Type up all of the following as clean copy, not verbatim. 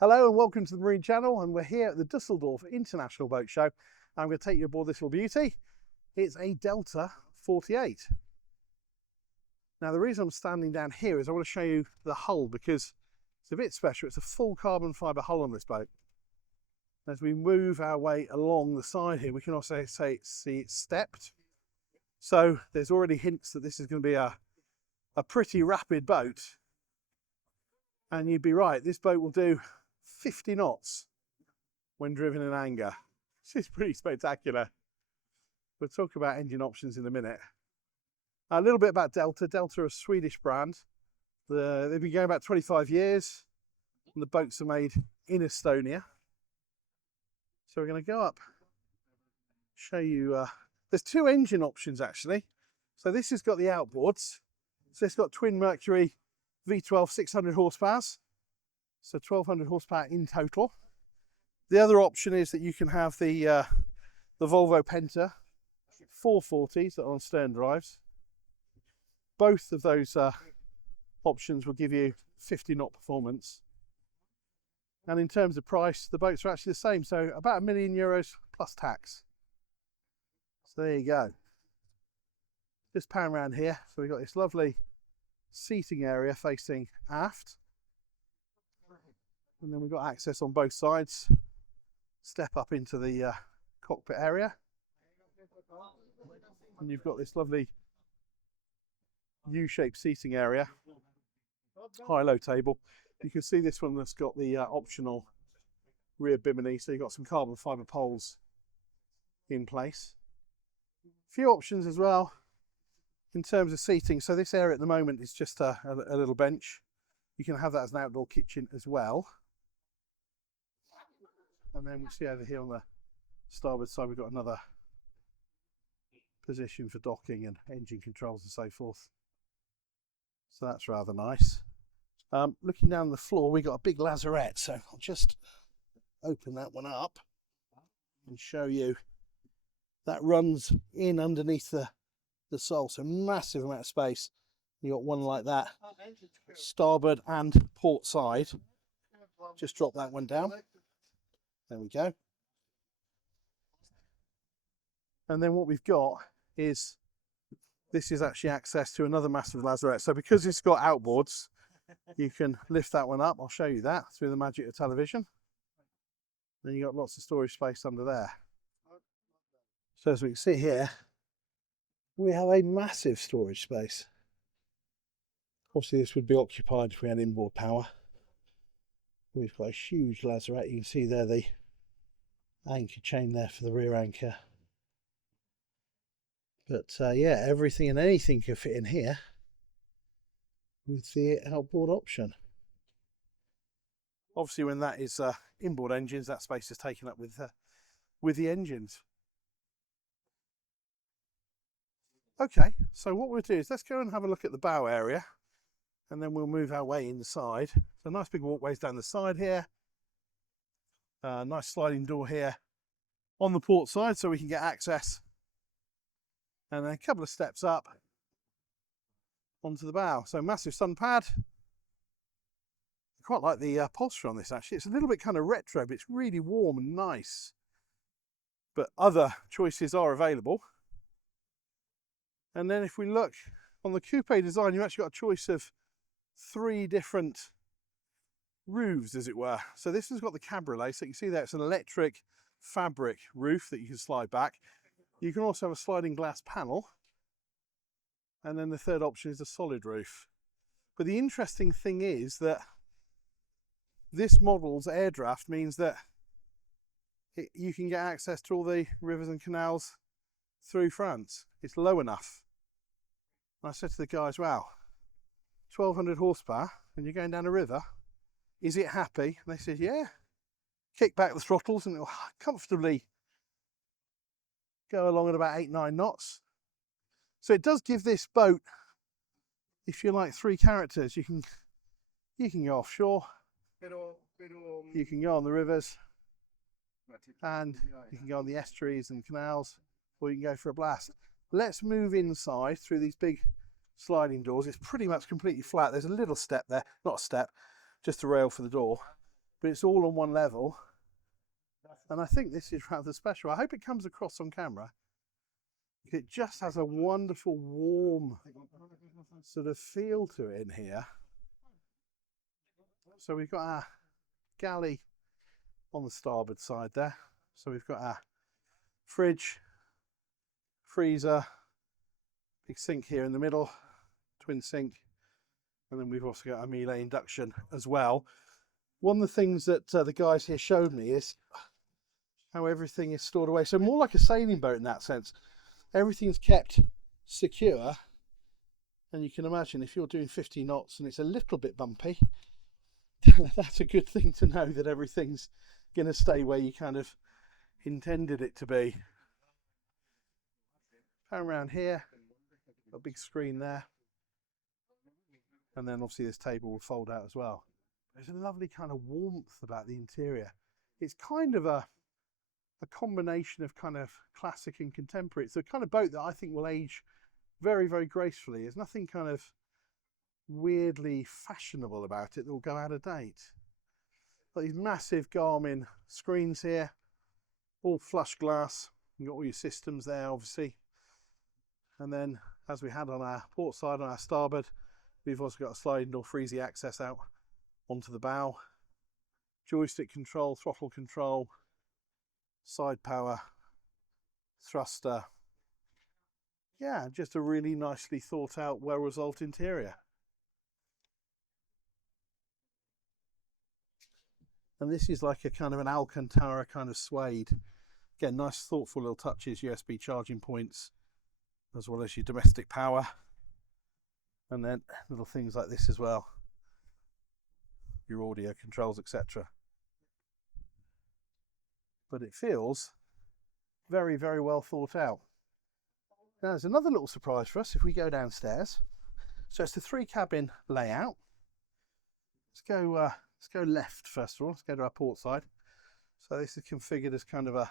Hello and welcome to the Marine Channel, and we're here at the Dusseldorf International Boat Show. I'm going to take you aboard this little beauty. It's a Delta 48. Now the reason I'm standing down here is I want to show you the hull because it's a bit special. It's a full carbon fibre hull on this boat. As we move our way along the side here, we can also see it's stepped. So there's already hints that this is going to be a pretty rapid boat. And you'd be right, this boat will do 50 knots when driven in anger. This is pretty spectacular. We'll talk about engine options in a minute. A little bit about Delta. Delta are a Swedish brand. They've been going about 25 years, and the boats are made in Estonia. So we're going to go up, show you, there's two engine options actually. So this has got the outboards. So it's got twin Mercury V12 600 horsepower. So 1200 horsepower in total. The other option is that you can have the Volvo Penta 440s that are on stern drives. Both of those options will give you 50 knot performance. And in terms of price, the boats are actually the same. So about €1 million plus tax. So there you go. Just pan around here. So we've got this lovely seating area facing aft. And then we've got access on both sides. Step up into the cockpit area. And you've got this lovely U-shaped seating area. High-low table. You can see this one that's got the optional rear bimini. So you've got some carbon fibre poles in place. A few options as well in terms of seating. So this area at the moment is just a little bench. You can have that as an outdoor kitchen as well. And then we see over here on the starboard side, we've got another position for docking and engine controls and so forth. So that's rather nice. Looking down the floor, we've got a big lazarette. So I'll just open that one up and show you. That runs in underneath the sole, so massive amount of space. You got one like that, starboard and port side. Just drop that one down. There we go. And then what we've got is, this is actually access to another massive lazarette. So because it's got outboards, you can lift that one up. I'll show you that through the magic of television. Then you got lots of storage space under there. So as we can see here, we have a massive storage space. Obviously this would be occupied if we had inboard power. We've got a huge lazarette. You can see there the anchor chain there for the rear anchor. But yeah, everything and anything can fit in here with the outboard option. Obviously when that is inboard engines, that space is taken up with the engines. Okay, so what we'll do is let's go and have a look at the bow area, and then we'll move our way inside. So nice big walkways down the side here. Nice sliding door here on the port side so we can get access. And then a couple of steps up onto the bow. So massive sun pad. I quite like the upholstery on this actually. It's a little bit kind of retro, but it's really warm and nice. But other choices are available. And then if we look on the coupe design, you've actually got a choice of 3 different roofs, as it were. So this has got the cabriolet, so you can see there it's an electric fabric roof that you can slide back. You can also have a sliding glass panel. And then the third option is a solid roof. But the interesting thing is that this model's air draft means that you can get access to all the rivers and canals through France. It's low enough. And I said to the guys, wow, 1200 horsepower and you're going down a river, is it happy? And they said, yeah. Kick back the throttles and it'll comfortably go along at about 8-9 knots. So it does give this boat, if you like, 3 characters. You can go offshore, you can go on the rivers, and you can go on the estuaries and canals, or you can go for a blast. Let's move inside through these big sliding doors. It's pretty much completely flat. There's a little step there, not a step, just a rail for the door. but it's all on one level. And I think this is rather special. I hope it comes across on camera. It just has a wonderful, warm sort of feel to it in here. So we've got our galley on the starboard side there. So we've got our fridge, freezer, big sink here in the middle, twin sink, and then we've also got our Miele induction as well. One of the things that the guys here showed me is how everything is stored away. So more like a sailing boat in that sense. Everything's kept secure, and you can imagine if you're doing 50 knots and it's a little bit bumpy, that's a good thing to know that everything's going to stay where you kind of intended it to be. Come around here, a big screen there, and then obviously this table will fold out as well. There's a lovely kind of warmth about the interior. It's kind of a combination of kind of classic and contemporary. It's a kind of boat that I think will age very, very gracefully. There's nothing kind of weirdly fashionable about it that will go out of date. Got these massive Garmin screens here, all flush glass. You've got all your systems there, obviously. And then, as we had on our port side, on our starboard, we've also got a sliding door for easy access out onto the bow. Joystick control, throttle control, side power, thruster. Yeah, just a really nicely thought out, well resolved interior. And this is like a kind of an Alcantara kind of suede. Again, nice thoughtful little touches, USB charging points, as well as your domestic power. And then little things like this as well. Your audio controls, etc. But it feels very, very well thought out. Now there's another little surprise for us if we go downstairs. So it's the 3-cabin layout. Let's go left first of all. Let's go to our port side. So this is configured as kind of a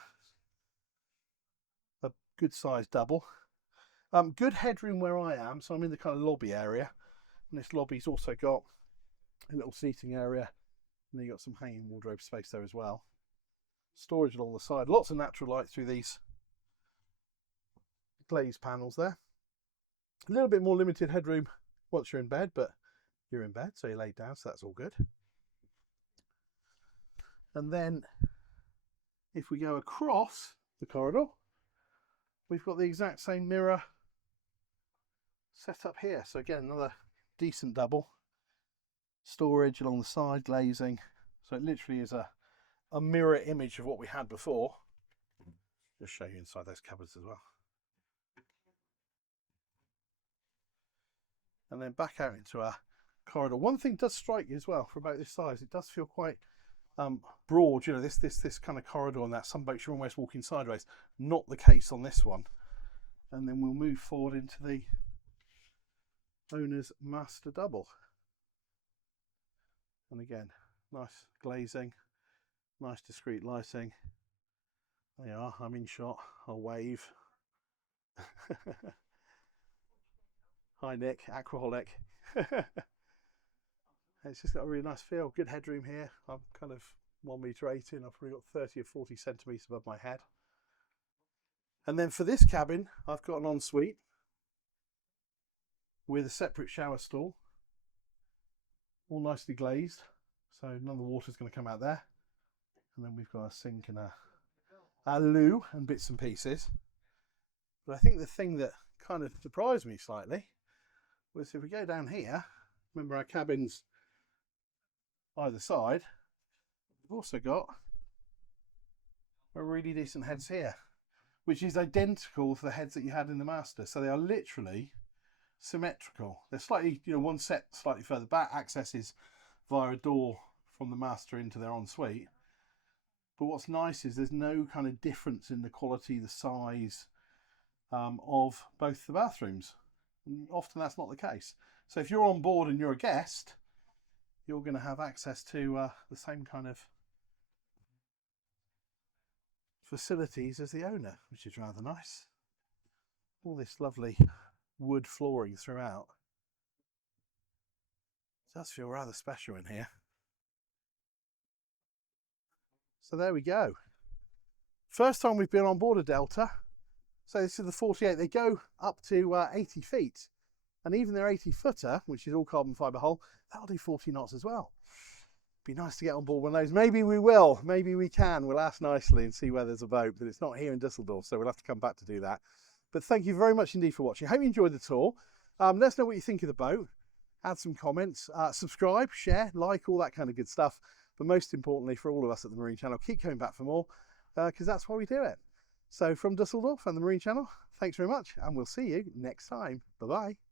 good sized double. Good headroom where I am, so I'm in the kind of lobby area. And this lobby's also got a little seating area, and then you've got some hanging wardrobe space there as well. Storage along the side, lots of natural light through these glazed panels there. A little bit more limited headroom once you're in bed, but you're in bed, so you're laid down, so that's all good. And then if we go across the corridor, we've got the exact same mirror set up here. So again, another decent double. Storage along the side, glazing. So it literally is a mirror image of what we had before. Just show you inside those cupboards as well. And then back out into our corridor. One thing does strike you as well for about this size, it does feel quite broad. You know, this kind of corridor on that, some boats you're almost walking sideways. Not the case on this one. And then we'll move forward into the owner's master double. And again, nice glazing, nice discreet lighting. There you are, I'm in shot, I'll wave. Hi Nick, aquaholic. It's just got a really nice feel, good headroom here. I'm kind of 1.18 meters, I've probably got 30 or 40 centimeters above my head. And then for this cabin, I've got an ensuite with a separate shower stall, all nicely glazed, so none of the water's going to come out there. And then we've got a sink and a loo and bits and pieces. But I think the thing that kind of surprised me slightly was if we go down here, remember our cabins either side, we've also got a really decent heads here, which is identical to the heads that you had in the master. So they are literally symmetrical. They're slightly, you know, one set slightly further back, accesses via a door from the master into their ensuite. But what's nice is there's no kind of difference in the quality, the size of both the bathrooms. And often that's not the case. So if you're on board and you're a guest, you're going to have access to the same kind of facilities as the owner, which is rather nice. All this lovely wood flooring throughout. It does feel rather special in here. So there we go. First time we've been on board a Delta. So this is the 48. They go up to 80 feet. And even their 80 footer, which is all carbon fibre hull, that'll do 40 knots as well. Be nice to get on board one of those. Maybe we will, maybe we can. We'll ask nicely and see where there's a boat, but it's not here in Düsseldorf, so we'll have to come back to do that. But thank you very much indeed for watching. I hope you enjoyed the tour. Let us know what you think of the boat. Add some comments, subscribe, share, like, all that kind of good stuff. But most importantly, for all of us at the Marine Channel, keep coming back for more, because that's why we do it. So from Düsseldorf and the Marine Channel, thanks very much, and we'll see you next time. Bye-bye.